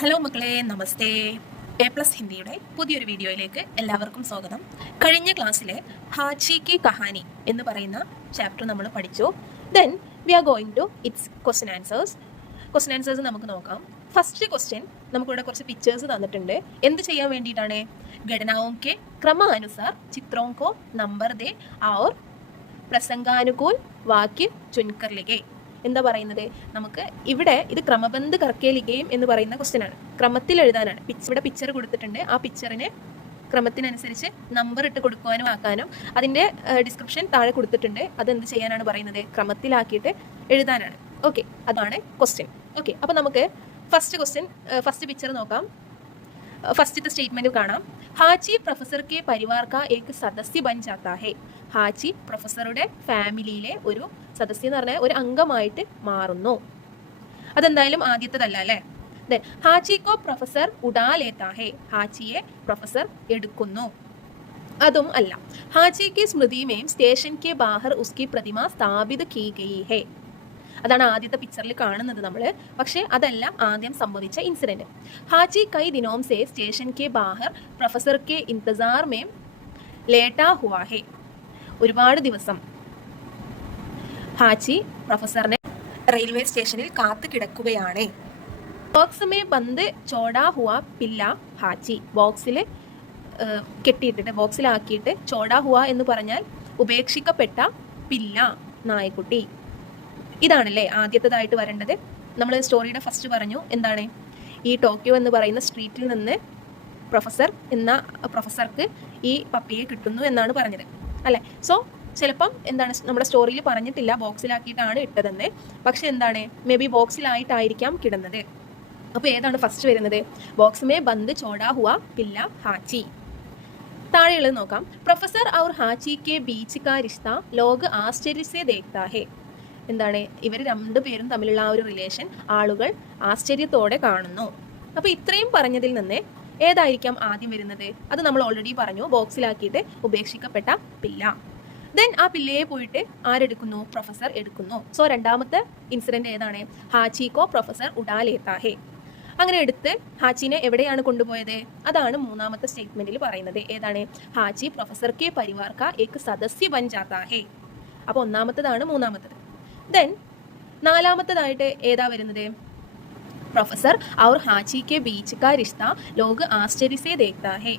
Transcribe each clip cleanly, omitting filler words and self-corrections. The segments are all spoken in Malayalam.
ഹലോ മക്കളെ, നമസ്തേ. A+ ഹിന്ദിയുടെ പുതിയൊരു വീഡിയോയിലേക്ക് എല്ലാവർക്കും സ്വാഗതം. കഴിഞ്ഞ ക്ലാസ്സിലെ ഹാച്ചി കി കഹാനി എന്ന് പറയുന്ന ചാപ്റ്റർ നമ്മൾ പഠിച്ചു. Then we are going to it's question answers നമുക്ക് നോക്കാം. ഫസ്റ്റ് ക്വസ്റ്റ്യൻ നമുക്കിവിടെ കുറച്ച് പിക്ചേഴ്സ് തന്നിട്ടുണ്ട്. എന്ത് ചെയ്യാൻ വേണ്ടിയിട്ടാണ്? ഘടനാओं के क्रमानुसार चित्रों को नंबर दे और प्रसंगानुकूल वाक्य चुनकर लिखे. എന്താ പറയുന്നത്? നമുക്ക് ഇവിടെ ഇത് ക്രമബന്ധ കർക്കേലികയും എന്ന് പറയുന്ന ക്വസ്റ്റ്യൻ ആണ്. ക്രമത്തിൽ എഴുതാനാണ്. ഇവിടെ പിക്ചർ കൊടുത്തിട്ടുണ്ട്. ആ പിക്ചറിന് ക്രമത്തിനനുസരിച്ച് നമ്പർ ഇട്ട് കൊടുക്കുവാനും ആക്കാനും അതിൻ്റെ ഡിസ്ക്രിപ്ഷൻ താഴെ കൊടുത്തിട്ടുണ്ട്. അതെന്ത് ചെയ്യാനാണ് പറയുന്നത്? ക്രമത്തിലാക്കിയിട്ട് എഴുതാനാണ്. ഓക്കെ, അതാണ് ക്വസ്റ്റ്യൻ. ഓക്കെ, അപ്പോൾ നമുക്ക് ഫസ്റ്റ് പിക്ചർ നോക്കാം. ഫസ്റ്റത്തെ സ്റ്റേറ്റ്മെന്റ് കാണാം. ഹാച്ചി പ്രൊഫസർ കെ പരിവാർ കാ ഏക് സദസ്യ ബൻ ജാതാ ഹൈ. ഹാച്ചി പ്രൊഫസറുടെ ഫാമിലിയിലെ ഒരു സദസ്യ എന്ന് പറഞ്ഞാൽ ഒരു അംഗമായിട്ട് മാറുന്നു. അതെന്തായാലും ആദ്യത്തേതല്ല അല്ലേ? ഹാച്ചി കോ പ്രൊഫസർ ഉഡാ ലേത്താ ഹൈ. ഹാച്ചിയെ പ്രൊഫസർ എടുക്കുന്നു. അതും അല്ല. ഹാച്ചി കി സ്മൃതി മേം സ്റ്റേഷൻ കെ ബാഹർ ഉസ്കി പ്രതിമ സ്ഥാപിത കീ ഗയി ഹൈ. അതാണ് ആദ്യത്തെ പിക്ചറിൽ കാണുന്നത് നമ്മൾ. പക്ഷേ അതല്ല ആദ്യം സംഭവിച്ച ഇൻസിഡന്റ്. ഹാച്ചി കൈ ദിനോം സേ സ്റ്റേഷൻ കെ ബാഹർ പ്രൊഫസർ കെ ഇന്തസാർ മേം ലേട്ടാ ഹുവാ ഹേ. ഒരുപാട് ദിവസം ഹാച്ചി പ്രൊഫസറിനെ റെയിൽവേ സ്റ്റേഷനിൽ കാത്തു കിടക്കുകയാണ്. ബോക്സ് മേ ബന്ദ് ചോടാ ഹുവാ പില്ല ഹാച്ചി. ബോക്സിൽ കെട്ടിയിട്ടിട്ട് ബോക്സിലാക്കിയിട്ട് ചോടാ ഹുവ എന്ന് പറഞ്ഞാൽ ഉപേക്ഷിക്കപ്പെട്ട പില്ല നായക്കുട്ടി. ഇതാണല്ലേ ആദ്യത്തേതായിട്ട് വരേണ്ടത്. നമ്മൾ സ്റ്റോറിയുടെ ഫസ്റ്റ് പറഞ്ഞു എന്താണ്? ഈ ടോക്കിയോ എന്ന് പറയുന്ന സ്ട്രീറ്റിൽ നിന്ന് പ്രൊഫസർക്ക് ഈ പപ്പിയെ കിട്ടുന്നു എന്നാണ് പറഞ്ഞത് അല്ലേ? സോ ചിലപ്പം എന്താണ് നമ്മുടെ സ്റ്റോറിയിൽ പറഞ്ഞിട്ടില്ല ബോക്സിലാക്കിയിട്ടാണ് ഇട്ടതെന്ന്. പക്ഷെ എന്താണ്, മേ ബി ബോക്സിലായിട്ടായിരിക്കാം കിടന്നത്. അപ്പോൾ ഏതാണ് ഫസ്റ്റ് വരുന്നത്? ബോക്സ് മേ ബന്ദ് ചോടാ ഹുവ പില്ല ഹാച്ചി. താഴെയുള്ളത് നോക്കാം. പ്രൊഫസർ ഔർ ഹാച്ചി കെ ബീച്ച് കാ റിശ്ത ലോഗ് ആശ്ചര്യ സേ ദേഖ്താ ഹേ. എന്താണ്, ഇവർ രണ്ടുപേരും തമ്മിലുള്ള ആ ഒരു റിലേഷൻ ആളുകൾ ആശ്ചര്യത്തോടെ കാണുന്നു. അപ്പോൾ ഇത്രയും പറഞ്ഞതിൽ നിന്ന് ഏതായിരിക്കാം ആദ്യം വരുന്നത്? അത് നമ്മൾ ഓൾറെഡി പറഞ്ഞു, ബോക്സിലാക്കിയിട്ട് ഉപേക്ഷിക്കപ്പെട്ട പില്ല. ദെൻ ആ പില്ലയെ പോയിട്ട് ആരെടുക്കുന്നു? പ്രൊഫസർ എടുക്കുന്നു. സോ രണ്ടാമത്തെ ഇൻസിഡന്റ് ഏതാണ്? ഹാച്ചിക്കോ പ്രൊഫസർ ഉഡാ ലേത്താ ഹേ. അങ്ങനെ എടുത്ത് ഹാച്ചിനെ എവിടെയാണ് കൊണ്ടുപോയത്? അതാണ് മൂന്നാമത്തെ സ്റ്റേറ്റ്മെന്റിൽ പറയുന്നത്. ഏതാണ്? ഹാച്ചി പ്രൊഫസർ കെ പരിവാർ കാ ഏക് സദസ്യ ബൻ ജാതാ ഹേ. അപ്പോൾ ഒന്നാമത്തേതാണ് മൂന്നാമത്തത്. ദെൻ നാലാമത്തേതായിട്ട് ഏതാ വരുന്നത്? പ്രൊഫസർ ഔർ ഹാച്ചി കെ ബീച്ച് കാ റിശ്ത ലോഗ് ആശ്ചര്യ സേ ദേഖ്താ ഹേ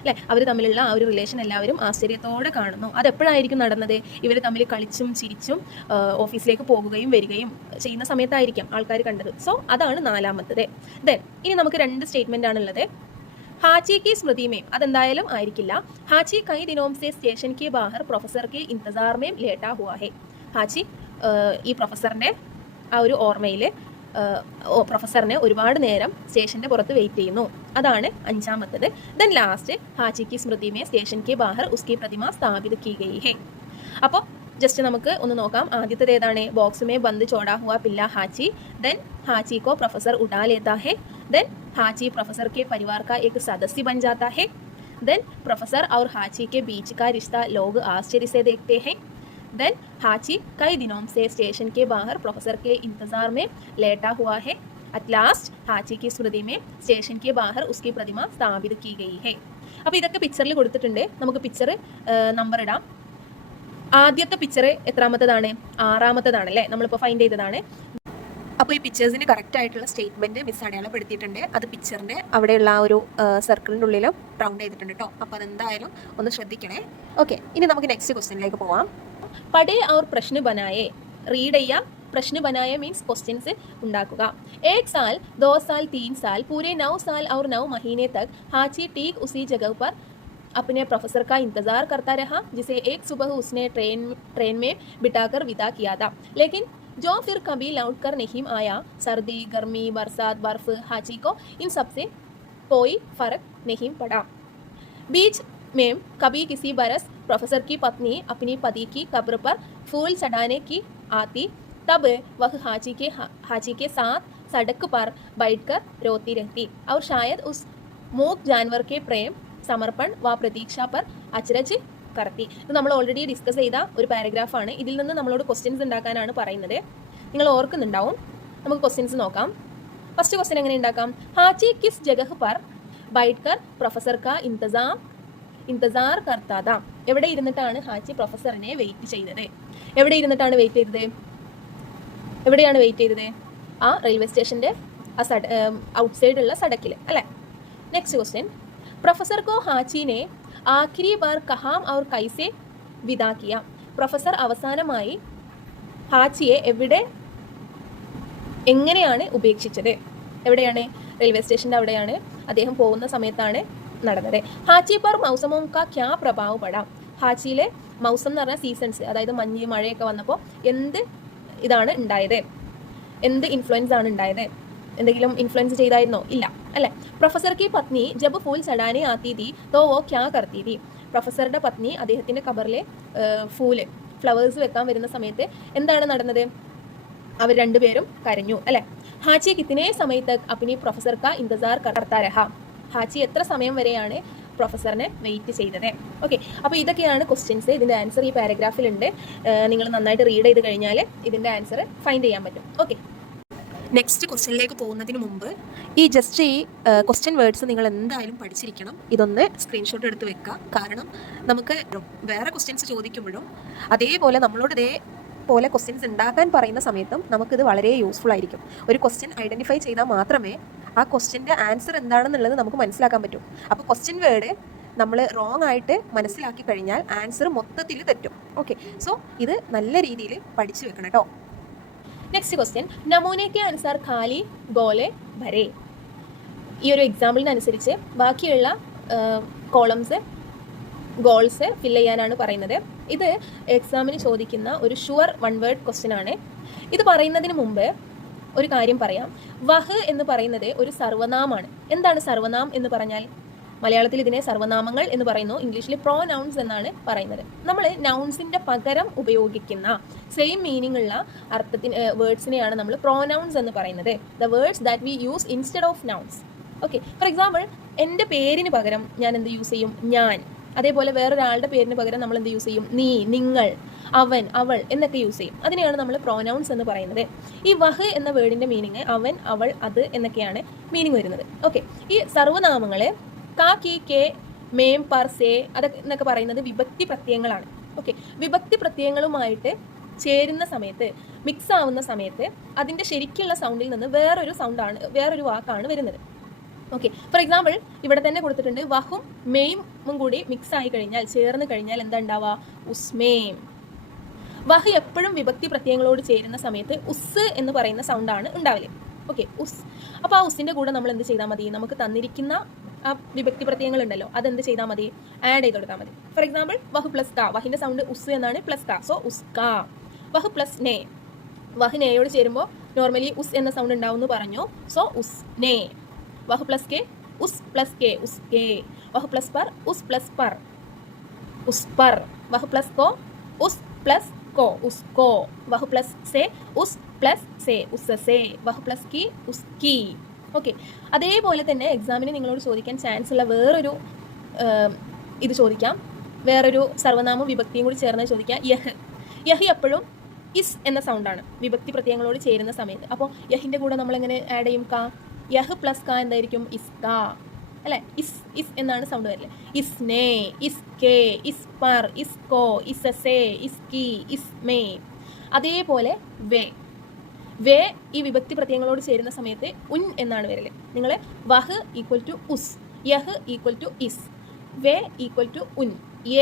അല്ലെ? അവർ തമ്മിലുള്ള ആ ഒരു റിലേഷൻ എല്ലാവരും ആശ്ചര്യത്തോടെ കാണുന്നു. അതെപ്പോഴായിരിക്കും നടന്നത്? ഇവർ തമ്മിൽ കളിച്ചും ചിരിച്ചും ഓഫീസിലേക്ക് പോകുകയും വരികയും ചെയ്യുന്ന സമയത്തായിരിക്കാം ആൾക്കാർ കണ്ടത്. സോ അതാണ് നാലാമത്തത്. ദെൻ ഇനി നമുക്ക് രണ്ട് സ്റ്റേറ്റ്മെന്റ് ആണുള്ളത്. ഹാച്ചി കി സ്മൃതി മേം, അതെന്തായാലും ആയിരിക്കില്ല. ഹാച്ചി കൈ ദിനോം സേ സ്റ്റേഷൻ കെ ബാഹർ പ്രൊഫസർ കെ ഇന്തസാർ മേം ലേട്ടാ ഹുവാ ഹേ. ഹാച്ചി ഈ പ്രൊഫസറിൻ്റെ ആ ഒരു ഓർമ്മയിൽ പ്രൊഫസറിനെ ഒരുപാട് നേരം സ്റ്റേഷൻ്റെ പുറത്ത് വെയിറ്റ് ചെയ്യുന്നു. അതാണ് അഞ്ചാമത്തത്. ദെൻ ലാസ്റ്റ് ഹാച്ചി കി സ്മൃതി മേ സ്റ്റേഷൻ കെ ബാഹർ ഉസ്കി പ്രതിമ സ്ഥാപിത കീ ഗയി ഹേ. അപ്പോൾ ജസ്റ്റ് നമുക്ക് ഒന്ന് നോക്കാം. ആദ്യത്തേത് ഏതാണ്? ബോക്സ് മേ ബന്ദ് ചോടാ ഹുവാ പില്ല ഹാച്ചി. ദെൻ ഹാച്ചി കോ പ്രൊഫസർ ഉഡാ ലേത്താ ഹേ. ദെൻ ഹാച്ചി പ്രൊഫസർ के परिवार का एक सदस्य बन जाता है. देन प्रोफेसर और हाची के बीच का रिश्ता लोग आश्चर्य से देखते हैं. देन हाची कई दिनों से स्टेशन के बाहर प्रोफेसर के इंतजार में लेटा हुआ है. at last हाची की स्मृति में स्टेशन के बाहर उसकी प्रतिमा स्थापित की गई है. അപ്പോൾ ഇതൊക്കെ പിക്ചറിൽ കൊടുത്തിട്ടുണ്ട്. നമുക്ക് പിക്ചർ നമ്പർ ഇടാം. ആദ്യത്തെ പിക്ചർ എത്രാമത്തതാണ്? ആറാമത്തതാണ് അല്ലേ? നമ്മളിപ്പോൾ ഫൈൻഡ് ചെയ്തതാണ്. അപ്പോൾ ഈ പിക്ചേഴ്സിന് കറക്റ്റ് ആയിട്ടുള്ള സ്റ്റേറ്റ്മെന്റ് മിസ് അടയാളപ്പെടുത്തിയിട്ടുണ്ട്. അത് പിക്ചറിന്റെ അവിടെയുള്ള ആ ഒരു സർക്കിളിൻ്റെ ഉള്ളിലും റൗണ്ട് ചെയ്തിട്ടുണ്ട് കേട്ടോ. അപ്പോൾ അതെന്തായാലും ഒന്ന് ശ്രദ്ധിക്കണേ. ഓക്കെ, ഇനി നമുക്ക് നെക്സ്റ്റ് ക്വസ്റ്റ്യനിലേക്ക് പോവാം. പഠേ ഔർ പ്രശ്ന ബനായേ. റീഡ് ചെയ്യുക. പ്രശ്ന ബനായ മീൻസ് ക്വസ്റ്റ്യൻസ് ഉണ്ടാക്കുക. 1 साल 2 साल 3 साल पूरे 9 साल और 9 महीने तक हाची ठीक उसी जगह पर अपने प्रोफेसर का इंतजार करता रहा जिसे एक सुबह उसने ट्रेन में बिठाकर विदा किया था. लेकिन जो फिर कभी लौट कर नहीं आया. सर्दी, गर्मी, बरसात, बर्फ, हाची को इन सब से कोई फर्क नहीं पड़ा. बीच में कभी किसी बरस प्रोफेसर की पत्नी अपनी पति की कब्र पर फूल चढ़ाने की आती. तब वह हाची के साथ सड़क पर बैठकर रोती रहती और शायद उस मूक जानवर के प्रेम, समर्पण व प्रतीक्षा पर अचरज करती. ഇത് നമ്മൾ ഓൾറെഡി ഡിസ്കസ് ചെയ്ത ഒരു പാരഗ്രാഫാണ്. ഇതിൽ നിന്ന് നമ്മളോട് ക്വസ്റ്റ്യൻസ് ഉണ്ടാക്കാനാണ് പറയുന്നത്. നിങ്ങൾ ഓർക്കുന്നുണ്ടാവും. നമുക്ക് ക്വസ്റ്റ്യൻസ് നോക്കാം. ഫസ്റ്റ് ക്വസ്റ്റ്യൻ എങ്ങനെ ഉണ്ടാക്കാം? ഹാച്ചി കിസ് ജഗഹ് പർ ബൈഠ് കർ പ്രൊഫസർ കാ इंतजार करता था. എവിടെ ഇരുന്നിട്ടാണ് ഹാച്ചി പ്രൊഫസറിനെ വെയിറ്റ് ചെയ്തത്? എവിടെ ഇരുന്നിട്ടാണ് വെയിറ്റ് ചെയ്തത്? എവിടെയാണ് വെയിറ്റ് ചെയ്തത്? ആ റെയിൽവേ സ്റ്റേഷൻ്റെ ആ ഔട്ട്സൈഡ് ഉള്ള സടക്കിൽ അല്ലേ? നെക്സ്റ്റ് ക്വസ്റ്റ്യൻ, പ്രൊഫസർ കോ ഹാച്ചിനെ ആഖിരി ബാർ കഹാം ഔർ കൈസെ വിദാ കിയ. പ്രൊഫസർ അവസാനമായി ഹാച്ചിയെ എങ്ങനെയാണ് ഉപേക്ഷിച്ചത്? എവിടെയാണ്? റെയിൽവേ സ്റ്റേഷൻ്റെ അവിടെയാണ് അദ്ദേഹം പോകുന്ന സമയത്താണ് നടന്നത്. ഹാച്ചി പർ മൗസമോം കാ ക്യാ പ്രഭാവ് പടാം. ഹാച്ചിയിലെ മൗസം എന്ന് പറഞ്ഞാൽ സീസൺസ്, അതായത് മഞ്ഞ് മഴയൊക്കെ വന്നപ്പോൾ എന്ത് ഇതാണ് ഉണ്ടായത്? എന്ത് ഇൻഫ്ലുവൻസ് ആണ് ഉണ്ടായത്? എന്തെങ്കിലും ഇൻഫ്ലുവൻസ് ചെയ്തായിരുന്നോ? ഇല്ല അല്ലേ? പ്രൊഫസർ കി പത്നി ജബ് ഫൂൽ ചടാനെ ആത്തി തീ തോ വോ ക്യാ കർത്തി തീ. പ്രൊഫസറുടെ പത്നി അദ്ദേഹത്തിൻ്റെ കബറിലെ ഫ്ലവേഴ്സ് വെക്കാൻ വരുന്ന സമയത്ത് എന്താണ് നടന്നത്? അവർ രണ്ടുപേരും കരഞ്ഞു അല്ലേ? ഹാച്ചി കിത്തനെ സമയത്ത് അപ്പിനി പ്രൊഫസർ കാ ഇന്തസാർ കർത്താ രഹ. ഹാച്ചി എത്ര സമയം വരെയാണ് പ്രൊഫസറിനെ വെയിറ്റ് ചെയ്തത്? ഓക്കെ, അപ്പോൾ ഇതൊക്കെയാണ് ക്വസ്റ്റ്യൻസ്. ഇതിൻ്റെ ആൻസർ ഈ പാരഗ്രാഫിലുണ്ട്. നിങ്ങൾ നന്നായിട്ട് റീഡ് ചെയ്ത് കഴിഞ്ഞാൽ ഇതിൻ്റെ ആൻസർ ഫൈൻഡ് ചെയ്യാൻ പറ്റും. ഓക്കെ, നെക്സ്റ്റ് ക്വസ്റ്റ്യനിലേക്ക് പോകുന്നതിന് മുമ്പ് ഈ ക്വസ്റ്റ്യൻ വേർഡ്സ് നിങ്ങൾ എന്തായാലും പഠിച്ചിരിക്കണം. ഇതൊന്ന് സ്ക്രീൻഷോട്ട് എടുത്ത് വെക്കുക. കാരണം നമുക്ക് വേറെ ക്വസ്റ്റ്യൻസ് ചോദിക്കുമ്പോഴും അതേപോലെ നമ്മളോട് പോലെ ക്വസ്റ്റ്യൻസ് ഉണ്ടാക്കാൻ പറയുന്ന സമയത്തും നമുക്കിത് വളരെ യൂസ്ഫുൾ ആയിരിക്കും. ഒരു ക്വസ്റ്റ്യൻ ഐഡൻറ്റിഫൈ ചെയ്താൽ മാത്രമേ ആ ക്വസ്റ്റ്യൻ്റെ ആൻസർ എന്താണെന്നുള്ളത് നമുക്ക് മനസ്സിലാക്കാൻ പറ്റും. അപ്പോൾ ക്വസ്റ്റ്യൻ വേർഡ് നമ്മൾ റോങ് ആയിട്ട് മനസ്സിലാക്കി കഴിഞ്ഞാൽ ആൻസർ മൊത്തത്തിൽ തെറ്റും. ഓക്കെ, സോ ഇത് നല്ല രീതിയിൽ പഠിച്ചു വെക്കണം കേട്ടോ. നെക്സ്റ്റ് ക്വസ്റ്റ്യൻ, നമൂനയ്ക്ക് അനുസാർ ഖാലി ഗോലെ ഭരേ. ഈ ഒരു എക്സാമ്പിളിനനുസരിച്ച് ബാക്കിയുള്ള ഗോൾസ് ഫില്ല് ചെയ്യാനാണ് പറയുന്നത്. ഇത് എക്സാമിന് ചോദിക്കുന്ന ഒരു ഷുവർ വൺ വേർഡ് ക്വസ്റ്റ്യൻ ആണ്. ഇത് പറയുന്നതിന് മുമ്പ് ഒരു കാര്യം പറയാം. വഹ് എന്ന് പറയുന്നത് ഒരു സർവനാമാണ്. എന്താണ് സർവനാം എന്ന് പറഞ്ഞാൽ? മലയാളത്തിൽ ഇതിനെ സർവനാമങ്ങൾ എന്ന് പറയുന്നു, ഇംഗ്ലീഷിൽ പ്രോനൗൺസ് എന്നാണ് പറയുന്നത്. നമ്മൾ നൗൺസിൻ്റെ പകരം ഉപയോഗിക്കുന്ന സെയിം മീനിങ് ഉള്ള വേർഡ്സിനെയാണ് നമ്മൾ പ്രോനൗൺസ് എന്ന് പറയുന്നത്. The words that we use instead of nouns. Okay, for example, എൻ്റെ പേരിന് പകരം ഞാൻ എന്ത് യൂസ് ചെയ്യും? ഞാൻ. അതേപോലെ വേറൊരാളുടെ പേരിന് പകരം നമ്മൾ എന്ത് യൂസ് ചെയ്യും? നീ, നിങ്ങൾ, അവൻ, അവൾ എന്നൊക്കെ യൂസ് ചെയ്യും. അതിനെയാണ് നമ്മൾ പ്രോനൗൺസ് എന്ന് പറയുന്നത്. ഈ വഹ് എന്ന വേർഡിൻ്റെ മീനിങ് അവൻ, അവൾ, അത് എന്നൊക്കെയാണ് മീനിങ് വരുന്നത്. ഓക്കെ, ഈ സർവ്വനാമങ്ങളെ കാ, കി, കെ, മേം, പർ, സേ എന്നൊക്കെ പറയുന്നത് വിഭക്തി പ്രത്യയങ്ങളാണ്. ഓക്കെ, വിഭക്തി പ്രത്യയങ്ങളുമായിട്ട് ചേരുന്ന സമയത്ത്, മിക്സ് ആവുന്ന സമയത്ത് അതിൻ്റെ ശരിക്കുള്ള സൗണ്ടിൽ നിന്ന് വേറൊരു വാക്കാണ് വരുന്നത്. ഓക്കെ, ഫോർ എക്സാമ്പിൾ ഇവിടെ തന്നെ കൊടുത്തിട്ടുണ്ട്, വഹും മെയ്മും കൂടി മിക്സ് ആയി കഴിഞ്ഞാൽ, ചേർന്ന് കഴിഞ്ഞാൽ എന്താ ഉണ്ടാവുക? ഉസ്മേം. വഹ് എപ്പോഴും വിഭക്തി പ്രത്യയങ്ങളോട് ചേരുന്ന സമയത്ത് ഉസ് എന്ന് പറയുന്ന സൗണ്ടാണ് ഉണ്ടാവില്ലേ? ഓക്കെ, ഉസ്. അപ്പോൾ ആ ഉസിൻ്റെ കൂടെ നമ്മൾ എന്ത് ചെയ്താൽ മതി? നമുക്ക് തന്നിരിക്കുന്ന ആ വിഭക്തി പ്രത്യയങ്ങൾ ഉണ്ടല്ലോ, അതെന്ത് ചെയ്താൽ മതി? ആഡ് ചെയ്ത് കൊടുത്താൽ മതി. ഫോർ എക്സാമ്പിൾ, വഹ് പ്ലസ് കാ. വഹിൻ്റെ സൗണ്ട് ഉസ് എന്നാണ്, പ്ലസ് കാ, സോ ഉസ്കാ. വഹ് പ്ലസ് നേ. വഹ് നേയോട് ചേരുമ്പോൾ നോർമലി ഉസ് എന്ന സൗണ്ട് ഉണ്ടാവും എന്ന് പറഞ്ഞു, സോ ഉസ് നേ. വഹ് പ്ലസ് കെ, ഉസ് പ്ലസ് കെ, ഉസ് കെ. വഹ് പ്ലസ് പർ, ഉസ് പ്ലസ് പർ, ഉസ് പർ. വഹ് പ്ലസ് കോ, ഉസ് പ്ലസ് കോ, ഉസ് കോ. വഹ് പ്ലസ് സേ, ഉസ് പ്ലസ് സേ, ഉസ് സേ. വഹ് പ്ലസ് കി, ഉസ് കി. ഓക്കെ, അതേപോലെ തന്നെ എക്സാമിന് നിങ്ങളോട് ചോദിക്കാൻ ചാൻസ് ഉള്ള വേറൊരു ഇത് ചോദിക്കാം. വേറൊരു സർവ്വനാമം വിഭക്തിയും കൂടി ചേർന്ന് ചോദിക്കാം. യഹ്. യഹ് എപ്പോഴും ഇസ് എന്ന സൗണ്ടാണ് വിഭക്തി പ്രത്യയങ്ങളോട് ചേരുന്ന സമയത്ത്. അപ്പോൾ യഹിൻ്റെ കൂടെ നമ്മളെങ്ങനെ ആഡ് ചെയ്യും? കാ. യഹ് പ്ലസ് കാ എന്തായിരിക്കും? ഇസ്കാ അല്ലേ? ഇസ് എന്നാണ് സൗണ്ട് വരില്ലേ? ഇസ്നേ, ഇസ്കേ, ഇസ്പർ, ഇസ്കോ, ഇസസേ, ഇസ്കി, ഇസ്മേ. അതേപോലെ വേ ഈ വിഭക്തി പ്രത്യയങ്ങളോട് ചേരുന്ന സമയത്ത് ഉൻ എന്നാണ് വരല്. നിങ്ങൾ വഹ് ഈക്വൽ ടു ഉസ്, യഹ് ഈക്വൽ ടു ഇസ്, വേ ഈക്വൽ ടു ഉൻ,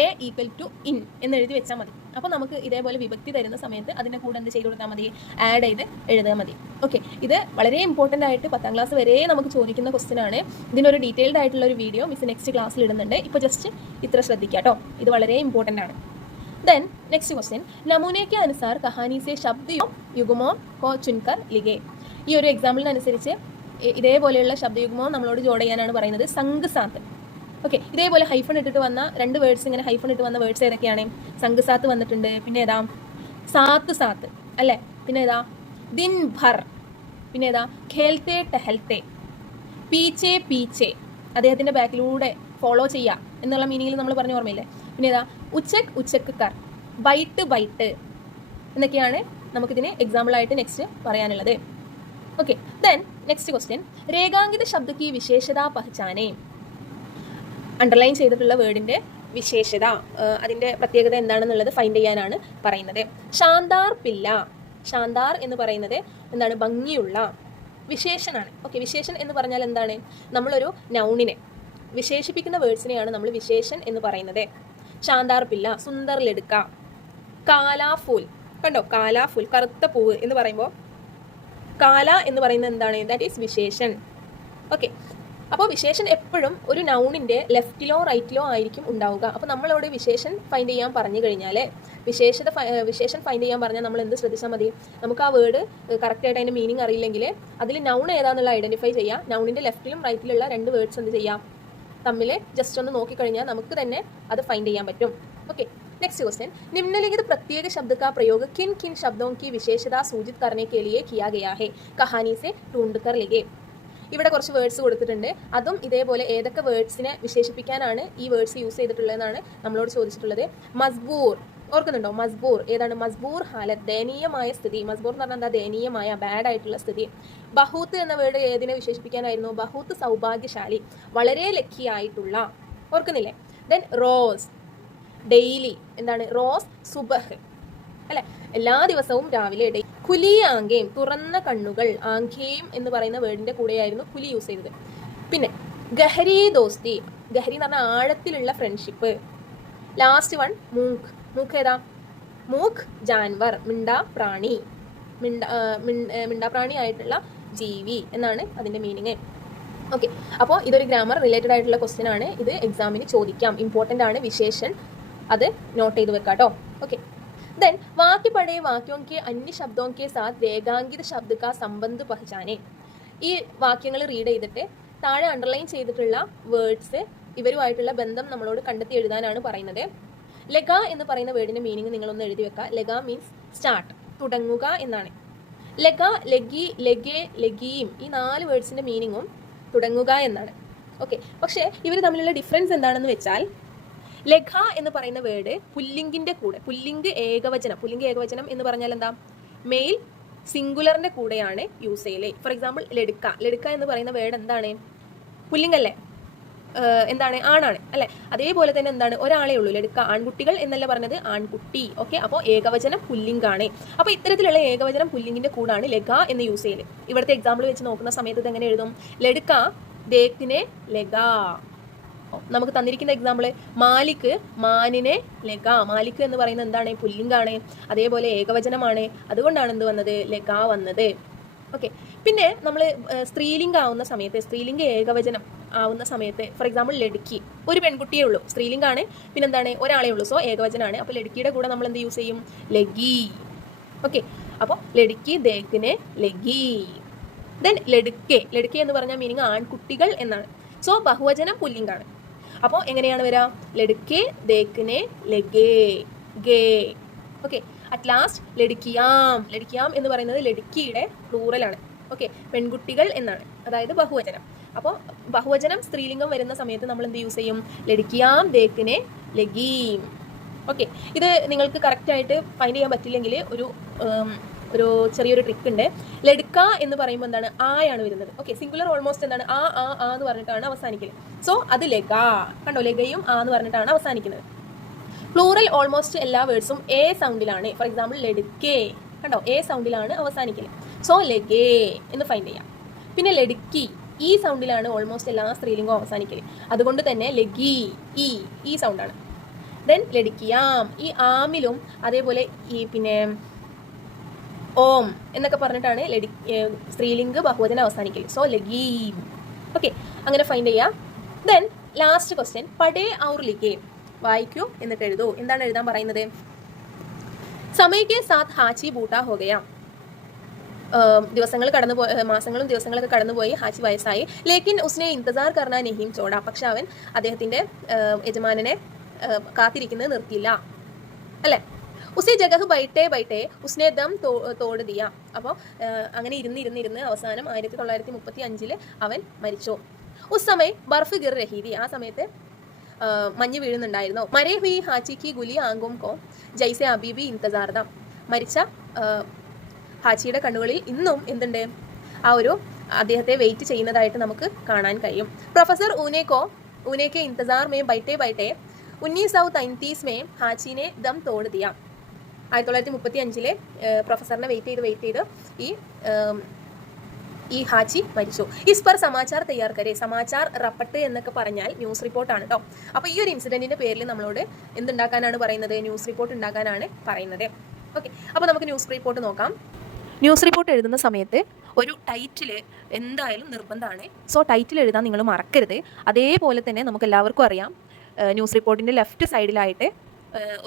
എ ഈക്വൽ ടു ഇൻ എന്ന് എഴുതി വെച്ചാൽ മതി. അപ്പോൾ നമുക്ക് ഇതേപോലെ വിഭക്തി തരുന്ന സമയത്ത് അതിൻ്റെ കൂടെ എന്ത് ചെയ്ത് കൊടുത്താൽ മതി? ആഡ് ചെയ്ത് എഴുതാൻ മതി. ഓക്കെ, ഇത് വളരെ ഇമ്പോർട്ടൻ്റ് ആയിട്ട് 10ാം ക്ലാസ് വരെ നമുക്ക് ചോദിക്കുന്ന ക്വസ്റ്റ്യൻ ആണ്. ഇതിനൊരു ഡീറ്റെയിൽഡ് ആയിട്ടുള്ള ഒരു വീഡിയോ മിസ് നെക്സ്റ്റ് ക്ലാസ്സിൽ ഇടുന്നുണ്ട്. ഇപ്പോൾ ജസ്റ്റ് ഇത്ര ശ്രദ്ധിക്കുക കേട്ടോ, ഇത് വളരെ ഇമ്പോർട്ടൻ്റ് ആണ്. देन नेक्स्ट क्वेश्चन, नमूने के अनुसार कहानी से शब्द युग्मों को चुनकर लिखे. ഈ ഒരു എക്സാമ്പിളിനനുസരിച്ച് ഇതേപോലെയുള്ള ശബ്ദയുഗ്മവും നമ്മളോട് ജോഡ് ചെയ്യാനാണ് പറയുന്നത്. സംഗ് സാത്ത്. ഓക്കെ, ഇതേപോലെ ഹൈഫൺ ഇട്ടിട്ട് വന്ന രണ്ട് വേർഡ്സ്, ഇങ്ങനെ ഹൈഫൺ ഇട്ട് വന്ന വേർഡ്സ് ഏതൊക്കെയാണ്? സംഗ് സാത്ത് വന്നിട്ടുണ്ട്, പിന്നെ ഏതാ? സാത്ത് അല്ലേ, പിന്നെ ഏതാ? ദിൻ ഭർ, പിന്നെ ഏതാ? ഖേൽത്തെ ടെഹൽത്തെ, പീച്ചെ അദ്ദേഹത്തിൻ്റെ ബാക്കിലൂടെ ഫോളോ ചെയ്യുക എന്നുള്ള മീനിങ്ങിൽ നമ്മൾ പറഞ്ഞ ഓർമ്മയില്ലേ? പിന്നെ ഏതാ? ഉച്ചക്ക് കർ, ബൈറ്റ് എന്നൊക്കെയാണ് നമുക്കിതിന് എക്സാമ്പിളായിട്ട് നെക്സ്റ്റ് പറയാനുള്ളത്. ഓക്കെ, ദെൻ നെക്സ്റ്റ് ക്വസ്റ്റ്യൻ, രേഖാങ്കിത ശബ്ദ की വിശേഷത പഹചാനെ. അണ്ടർലൈൻ ചെയ്തിട്ടുള്ള വേർഡിന്റെ വിശേഷത, അതിന്റെ പ്രത്യേകത എന്താണെന്നുള്ളത് ഫൈൻഡ് ചെയ്യാനാണ് പറയുന്നത്. ശാന്താർ പില്ല. ശാന്താർ എന്ന് പറയുന്നത് എന്താണ്? ഭംഗിയുള്ള വിശേഷനാണ്. ഓക്കെ, വിശേഷൻ എന്ന് പറഞ്ഞാൽ എന്താണ്? നമ്മളൊരു നൗണിനെ വിശേഷിപ്പിക്കുന്ന വേർഡ്സിനെയാണ് നമ്മൾ വിശേഷൻ എന്ന് പറയുന്നത്. ശാന്താർ പില്ല, സുന്ദർ ലടുക്ക, കാലാഫൂൽ. കണ്ടോ, കാലാഫൂൽ, കറുത്ത പൂവ് എന്ന് പറയുമ്പോൾ കാല എന്ന് പറയുന്നത് എന്താണ്? That is വിശേഷൻ. ഓക്കെ, അപ്പോൾ വിശേഷൻ എപ്പോഴും ഒരു നൗണിൻ്റെ ലെഫ്റ്റിലോ റൈറ്റിലോ ആയിരിക്കും ഉണ്ടാവുക. അപ്പോൾ നമ്മളവിടെ വിശേഷൻ ഫൈൻഡ് ചെയ്യാൻ പറഞ്ഞു കഴിഞ്ഞാൽ, വിശേഷൻ ഫൈൻഡ് ചെയ്യാൻ പറഞ്ഞാൽ നമ്മൾ എന്ത് ശ്രദ്ധിച്ചാൽ മതി? നമുക്ക് ആ വേർഡ് കറക്റ്റായിട്ട് അതിൻ്റെ മീനിങ് അറിയില്ലെങ്കിൽ അതിൽ നൗൺ ഏതാണെന്നുള്ള ഐഡൻറ്റിഫൈ ചെയ്യാം. നൗണിൻ്റെ ലെഫ്റ്റിലും റൈറ്റിലുള്ള രണ്ട് വേർഡ്സ് എന്ത് ചെയ്യാം? തമ്മിൽ ജസ്റ്റ് ഒന്ന് നോക്കിക്കഴിഞ്ഞാൽ നമുക്ക് തന്നെ അത് ഫൈൻഡ് ചെയ്യാൻ പറ്റും. ഓക്കെ, नेक्स्ट क्वेश्चन, निम्नलिखित प्रत्येक शब्द का प्रयोग किन किन शब्दों की विशेषता सूचित करने के लिए किया गया है? कहानी से ढूंढ कर लिखे. ഇവിടെ കുറച്ച് വേർഡ്സ് കൊടുത്തിട്ടുണ്ട്. അതും ഇതേപോലെ ഏതൊക്കെ വേർഡ്സിനെ വിശേഷിപ്പിക്കാനാണ് ഈ വേർഡ്സ് യൂസ് ചെയ്തിട്ടുള്ളതെന്നാണ് നമ്മളോട് ചോദിച്ചിട്ടുള്ളത്. മസ്ബൂർ, ഓർക്കുന്നുണ്ടോ? മസ്ബൂർ ഏതാണ്? മസ്ബൂർ ഹാലത്ത്, ദയനീയമായ സ്ഥിതി. മസ്ബൂർ എന്ന് പറഞ്ഞാൽ എന്താ? ദയനീയമായ, ബാഡ് ആയിട്ടുള്ള സ്ഥിതി. ബഹൂത്ത് എന്ന വേർഡ് ഏതിനെ വിശേഷിപ്പിക്കാനായിരുന്നു? ബഹൂത്ത് സൗഭാഗ്യശാലി, വളരെ ലക്കിയായിട്ടുള്ള. ഓർക്കുന്നില്ലേ? ദെൻ റോസ്, ഡെയിലി. എന്താണ്? റോസ് സുബഹ് അല്ലെ, എല്ലാ ദിവസവും രാവിലെ. കുലി ആങ്കേം, തുറന്ന കണ്ണുകൾ. ആങ്കേം എന്ന് പറയുന്ന വേർഡിന്റെ കൂടെയായിരുന്നു കുലി യൂസ് ചെയ്തത്. പിന്നെ ഗഹരി ദോസ്തി, ഗഹരി എന്ന് പറഞ്ഞാൽ ആഴത്തിലുള്ള ഫ്രണ്ട്ഷിപ്പ്. ലാസ്റ്റ് വൺ മൂക്ക്. മൂക്ക് ഏതാ? മൂക്ക് ജാൻവർ, മിണ്ടാ പ്രാണി. മിണ്ടാപ്രാണി ആയിട്ടുള്ള ജീവി എന്നാണ് അതിന്റെ മീനിങ്. ഓക്കെ, അപ്പോൾ ഇതൊരു ഗ്രാമർ റിലേറ്റഡ് ആയിട്ടുള്ള ക്വസ്റ്റ്യൻ ആണ്. ഇത് എക്സാമിന് ചോദിക്കാം, ഇമ്പോർട്ടൻ്റ് ആണ്. വിശേഷൻ അത് നോട്ട് ചെയ്ത് വെക്കാം കേട്ടോ. ഓക്കെ, देन वाक्य पढ़े वाक्यों के अन्य शब्दों के साथ രേഖാങ്കിത ശബ്ദ का संबंध पहचाने. ഈ വാക്യങ്ങൾ റീഡ് ചെയ്തിട്ട് താഴെ അണ്ടർലൈൻ ചെയ്തിട്ടുള്ള വേർഡ്സ് ഇവരുമായിട്ടുള്ള ബന്ധം നമ്മളോട് കണ്ടെത്തി എഴുതാനാണ് പറയുന്നത്. ലഗ എന്ന് പറയുന്ന വേർഡിന്റെ മീനിങ് നിങ്ങളൊന്ന് എഴുതി വെക്കുക. ലഗ മീൻസ് സ്റ്റാർട്ട്, തുടങ്ങുക എന്നാണ്. ലഗ, ലഗി, ലഗെ, ലഗീം, ഈ 4 വേർഡ്സിന്റെ മീനിങ്ങും തുടങ്ങുക എന്നാണ്. ഓക്കെ, പക്ഷേ ഇവർ തമ്മിലുള്ള ഡിഫറൻസ് എന്താണെന്ന് വെച്ചാൽ, ലഖ എന്ന് പറയുന്ന വേർഡ് പുല്ലിംഗിന്റെ കൂടെ, പുല്ലിംഗ് ഏകവചനം എന്ന് പറഞ്ഞാൽ എന്താ? മെയിൽ സിംഗുലറിന്റെ കൂടെയാണ് യൂസ് ചെയ്യല്. For example ലടുക്ക. ലടുക്ക എന്ന് പറയുന്ന വേർഡ് എന്താണ്? പുല്ലിംഗല്ലേ? എന്താണ്? ആണാണ് അല്ലെ. അതേപോലെ തന്നെ എന്താണ്? ഒരാളേ ഉള്ളൂ. ലടുക്ക, ആൺകുട്ടികൾ എന്നല്ല പറഞ്ഞത്, ആൺകുട്ടി. ഓക്കെ, അപ്പോൾ ഏകവചനം പുല്ലിംഗാണ്. അപ്പോൾ ഇത്തരത്തിലുള്ള ഏകവചനം പുല്ലിംഗിന്റെ കൂടാണ് ലഖ എന്ന് യൂസ് ചെയ്യല്. ഇവിടുത്തെ എക്സാമ്പിൾ വെച്ച് നോക്കുന്ന സമയത്ത് ഇത് എങ്ങനെ എഴുതും? ലടുക്ക ദേഖ്നെ ലഗ. നമുക്ക് തന്നിരിക്കുന്ന എക്സാമ്പിൾ, മാലിക് മാനിനെ ലഗ. മാലിക് എന്ന് പറയുന്നത് എന്താണ്? പുല്ലിംഗാണ്. അതേപോലെ ഏകവചനമാണ്. അതുകൊണ്ടാണ് എന്ത് വന്നത്? ലഗ വന്നത്. ഓക്കെ, പിന്നെ നമ്മൾ സ്ത്രീലിംഗ ആവുന്ന സമയത്ത്, സ്ത്രീലിംഗ ഏകവചനം ആവുന്ന സമയത്ത്, ഫോർ എക്സാമ്പിൾ ലടുക്കി, ഒരു പെൺകുട്ടിയേ ഉള്ളൂ, സ്ത്രീലിംഗാണ്. പിന്നെന്താണ്? ഒരാളേ ഉള്ളൂ, സോ ഏകവചനാണ്. അപ്പോൾ ലടുക്കിയുടെ കൂടെ നമ്മൾ എന്ത് യൂസ് ചെയ്യും? ലഗി. ഓക്കെ, അപ്പോൾ ലടുക്കി ദേഖ്നെ ലഗി. ദെൻ ലടുക്കെ. ലടുക്കെ എന്ന് പറഞ്ഞാൽ മീനിങ് ആൺകുട്ടികൾ എന്നാണ്. സോ ബഹുവചനം പുല്ലിംഗാണ്. അപ്പോൾ എങ്ങനെയാണ് വരിക? ലടുക്കെ ദേഖ്നെ ലഗേ, ഗേ. ഓക്കെ, അറ്റ് ലാസ്റ്റ് ലടുക്കിയാം. ലടുക്കിയാം എന്ന് പറയുന്നത് ലടുക്കിയുടെ പ്ലൂറലാണ്. ഓക്കെ, പെൺകുട്ടികൾ എന്നാണ്, അതായത് ബഹുവചനം. അപ്പോൾ ബഹുവചനം സ്ത്രീലിംഗം വരുന്ന സമയത്ത് നമ്മൾ എന്ത് യൂസ് ചെയ്യും? ലടുക്കിയാം ദേഖ്നെ ലഗീം. ഓക്കെ, ഇത് നിങ്ങൾക്ക് കറക്റ്റായിട്ട് ഫൈൻഡ് ചെയ്യാൻ പറ്റില്ലെങ്കിൽ ഒരു ചെറിയൊരു ട്രിക്ക് ഉണ്ട്. ലടുക്ക എന്ന് പറയുമ്പോൾ എന്താണ്? ആയാണ് വരുന്നത്. ഓക്കെ, സിംഗുലർ ഓൾമോസ്റ്റ് എന്താണ്? ആ എന്ന് പറഞ്ഞിട്ടാണ് അവസാനിക്കല്. സോ അത് ലഗ. കണ്ടോ, ലഗയും ആ എന്ന് പറഞ്ഞിട്ടാണ് അവസാനിക്കുന്നത്. പ്ലൂറൽ ഓൾമോസ്റ്റ് എല്ലാ വേർഡ്സും എ സൗണ്ടിലാണ്. ഫോർ എക്സാമ്പിൾ ലടുക്കേ, കണ്ടോ, എ സൗണ്ടിലാണ് അവസാനിക്കല്. സോ ലഗേ എന്ന് ഫൈൻഡ് ചെയ്യാം. പിന്നെ ലടുക്കി, ഈ സൗണ്ടിലാണ് ഓൾമോസ്റ്റ് എല്ലാ സ്ത്രീലിംഗവും അവസാനിക്കല്. അതുകൊണ്ട് തന്നെ ലഗി, ഈ സൗണ്ടാണ്. ദെൻ ലടുക്കിയാം, ഈ ആമിലും അതേപോലെ ഈ പിന്നെ ഓം എന്നൊക്കെ പറഞ്ഞിട്ടാണ് സ്ത്രീലിംഗ് ബഹുവചനം അവസാനിക്കല്. സോ ലഗീം. ഓക്കെ, അങ്ങനെ ഫൈൻഡ് ചെയ്യാം. ദെൻ ലാസ്റ്റ് ക്വസ്റ്റ്യൻ, പടേ ഔർ ലിഖേ. വായിക്കൂ എന്നിട്ട് എഴുതൂ. എന്താണ് എഴുതാൻ പറയുന്നത്? സമയക്കെ സാത്ത് ഹാച്ചി ബൂട്ടാ ഹോ ഗയാ. ദിവസങ്ങൾ മാസങ്ങളും ദിവസങ്ങളൊക്കെ കടന്നുപോയി. ഹാച്ചി വയസ്സായി. ലേക്കിൻ ഉസ്നെ ഇന്തസാർ കർണ നഹീം ചോട. പക്ഷെ അവൻ അദ്ദേഹത്തിന്റെ യജമാനനെ കാത്തിരിക്കുന്നത് നിർത്തിയില്ല അല്ലെ. ഉസേ ജഗഹ് ബൈട്ടെ ഉസ്നെ ദം തോട് ദിയ. അപ്പോൾ അങ്ങനെ ഇരുന്ന് അവസാനം 1935 അവൻ മരിച്ചു. ഉസ് സമയം ബർഫ് ഗിർ രഹി थी. ആ സമയത്ത് മഞ്ഞ് വീഴുന്നുണ്ടായിരുന്നു. മരേ ഹുയി ഹാച്ചി കി ഗുലി ആംഗോം കോ ജൈസെ അബീബി ഇന്തസാർദ. മരിച്ച ഹാച്ചിയുടെ കണ്ണുകളിൽ ഇന്നും എന്തുണ്ട്? ആ ഒരു അദ്ദേഹത്തെ വെയിറ്റ് ചെയ്യുന്നതായിട്ട് നമുക്ക് കാണാൻ കഴിയും. പ്രൊഫസർ ऊने के इंतजार में बैठे बैठे 1933 में ഹാച്ചി ने दम तोड़ दिया. 1935 പ്രൊഫസറിനെ വെയിറ്റ് ചെയ്ത് ഈ ഹാച്ചി മരിച്ചു. ഇസ് പർ സമാചാർ തയ്യാർ കരെ. സമാചാർ റപ്പട്ട് എന്നൊക്കെ പറഞ്ഞാൽ ന്യൂസ് റിപ്പോർട്ടാണ് കേട്ടോ. അപ്പോൾ ഈ ഒരു ഇൻസിഡന്റിന്റെ പേരിൽ നമ്മളോട് എന്തുണ്ടാക്കാനാണ് പറയുന്നത്? ന്യൂസ് റിപ്പോർട്ട് ഉണ്ടാക്കാനാണ് പറയുന്നത്. ഓക്കെ, അപ്പോൾ നമുക്ക് ന്യൂസ് റിപ്പോർട്ട് നോക്കാം. ന്യൂസ് റിപ്പോർട്ട് എഴുതുന്ന സമയത്ത് ഒരു ടൈറ്റിൽ എന്തായാലും നിർബന്ധമാണ്. സോ ടൈറ്റിൽ എഴുതാൻ നിങ്ങൾ മറക്കരുത്. അതേപോലെ തന്നെ നമുക്ക് എല്ലാവർക്കും അറിയാം, ന്യൂസ് റിപ്പോർട്ടിൻ്റെ ലെഫ്റ്റ് സൈഡിലായിട്ട്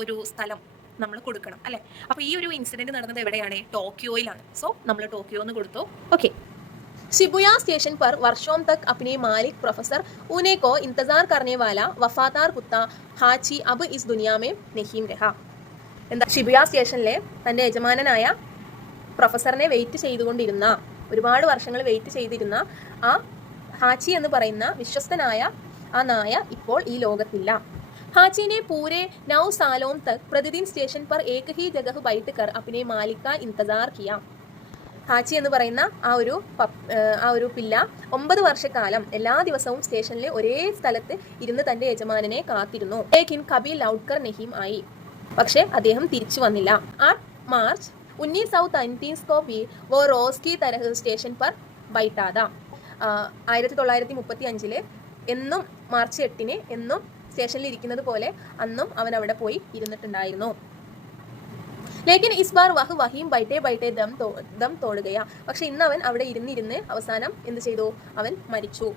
ഒരു സ്ഥലം നമ്മൾ കൊടുക്കണം അല്ലേ. അപ്പോൾ ഈ ഒരു ഇൻസിഡൻറ്റ് നടന്നത് എവിടെയാണ്? ടോക്കിയോയിലാണ്. സോ നമ്മൾ ടോക്കിയോ എന്ന് കൊടുത്തു. ഓക്കെ. शिबुया स्टेशन पर वर्षों तक अपने मालिक प्रोफेसर ऊने को इंतजार करने वाला वफादार कुत्ता हाची अब इस दुनिया में नहीं रहा. എന്താ, ഷിബുയ സ്റ്റേഷനിലെ തൻ്റെ യജമാനനായ പ്രൊഫസറിനെ വെയിറ്റ് ചെയ്തുകൊണ്ടിരുന്ന, ഒരുപാട് വർഷങ്ങൾ വെയിറ്റ് ചെയ്തിരുന്ന ആ ഹാച്ചി എന്ന് പറയുന്ന വിശ്വസ്തനായ ആ നായ ഇപ്പോൾ ഈ ലോകത്തില്ല. हाची ने पूरे 9 सालों तक प्रतिदिन स्टेशन पर एक ही जगह बैठकर अपने मालिक का इंतजार किया. ഹാച്ചി എന്ന് പറയുന്ന ആ ഒരു പില്ല 9 വർഷക്കാലം എല്ലാ ദിവസവും സ്റ്റേഷനിൽ ഒരേ സ്ഥലത്ത് ഇരുന്ന് തൻ്റെ യജമാനനെ കാത്തിരുന്നു. ലേക്കിൻ കബി ലൗട്ട്കർ നഹീം ആയി. പക്ഷേ അദ്ദേഹം തിരിച്ചു വന്നില്ല. 8 മാർച്ച് 1933 को भी वो रोज की तरह സ്റ്റേഷൻ पर बैठा था. 1935 എന്നും മാർച്ച് 8 എന്നും സ്റ്റേഷനിൽ ഇരിക്കുന്നത് പോലെ അന്നും അവൻ അവിടെ പോയി ഇരുന്നിട്ടുണ്ടായിരുന്നു. ലേക്കിൻ ഇസ് ബാർ വഹീം ബൈറ്റേ ദം തോട് ഗയ. പക്ഷെ ഇന്ന് അവൻ അവിടെ ഇരുന്നിരുന്ന് അവസാനം എന്ത് ചെയ്തു? അവൻ മരിച്ചു.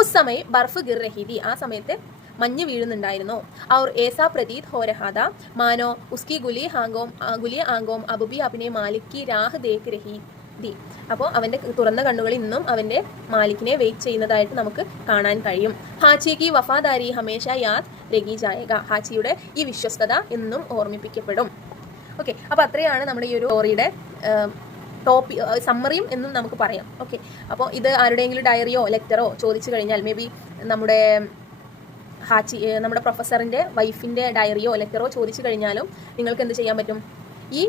ഉസ് സമയം ബർഫ് ഗിർ രഹി थी. ആ സമയത്ത് മഞ്ഞ് വീഴുന്നുണ്ടായിരുന്നു. ഔർ ഏസാ പ്രതീത് ഹോ രഹാ था മാനോ ഉസ്കി ഗുലി ആങ്കോം അബ് ഭി അപ്നെ മാലിക് കി രാഹ് ദേഖ് രഹി थी. അപ്പോൾ അവൻ്റെ തുറന്ന കണ്ണുകൾ ഇന്നും അവൻ്റെ മാലിക്കിനെ വെയിറ്റ് ചെയ്യുന്നതായിട്ട് നമുക്ക് കാണാൻ കഴിയും. ഹാച്ചി കി വഫാദാരി ഹമേഷ യാദ് രഹി ജായേഗ. ഹാച്ചിയുടെ ഈ വിശ്വസ്തത എന്നും ഓർമ്മിപ്പിക്കപ്പെടും. ഓക്കെ, അപ്പോൾ അത്രയാണ് നമ്മുടെ ഈ ഒരു സ്റ്റോറിയുടെ സമ്മറിയും എന്നും നമുക്ക് പറയാം. ഓക്കെ, അപ്പോൾ ഇത് ആരുടെയെങ്കിലും ഡയറിയോ ലെറ്ററോ ചോദിച്ചു കഴിഞ്ഞാൽ, മേ ബി നമ്മുടെ പ്രൊഫസറിൻ്റെ വൈഫിൻ്റെ ഡയറിയോ ലെറ്ററോ ചോദിച്ചു കഴിഞ്ഞാലും നിങ്ങൾക്ക് എന്ത് ചെയ്യാൻ പറ്റും? ഈ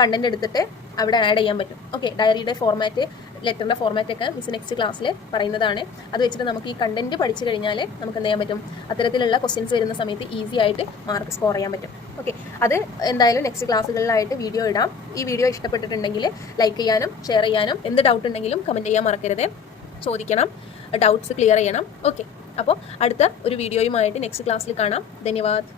കണ്ടന്റ് എടുത്തിട്ട് അവിടെ ആഡ് ചെയ്യാൻ പറ്റും. ഓക്കെ, ഡയറിയുടെ ഫോർമാറ്റ്, ലെറ്ററിൻ്റെ ഫോർമാറ്റൊക്കെ മിസ് നെക്സ്റ്റ് ക്ലാസ്സിൽ പറയുന്നതാണ്. അത് വെച്ചിട്ട് നമുക്ക് ഈ കണ്ടന്റ് പഠിച്ചു കഴിഞ്ഞാൽ നമുക്ക് എന്ത് ചെയ്യാൻ പറ്റും? അത്തരത്തിലുള്ള ക്വസ്റ്റ്യൻസ് വരുന്ന സമയത്ത് ഈസി ആയിട്ട് മാർക്ക് സ്കോർ ചെയ്യാൻ പറ്റും. ഓക്കെ, അത് എന്തായാലും നെക്സ്റ്റ് ക്ലാസ്സുകളിലായിട്ട് വീഡിയോ ഇടാം. ഈ വീഡിയോ ഇഷ്ടപ്പെട്ടിട്ടുണ്ടെങ്കിൽ ലൈക്ക് ചെയ്യാനും ഷെയർ ചെയ്യാനും, എന്ത് ഡൗട്ട് ഉണ്ടെങ്കിലും കമൻറ്റ് ചെയ്യാൻ മറക്കരുത്. ചോദിക്കണം, ഡൗട്ട്സ് ക്ലിയർ ചെയ്യണം. ഓക്കെ, അപ്പോൾ അടുത്ത ഒരു വീഡിയോയുമായിട്ട് നെക്സ്റ്റ് ക്ലാസ്സിൽ കാണാം. ധന്യവാദ്.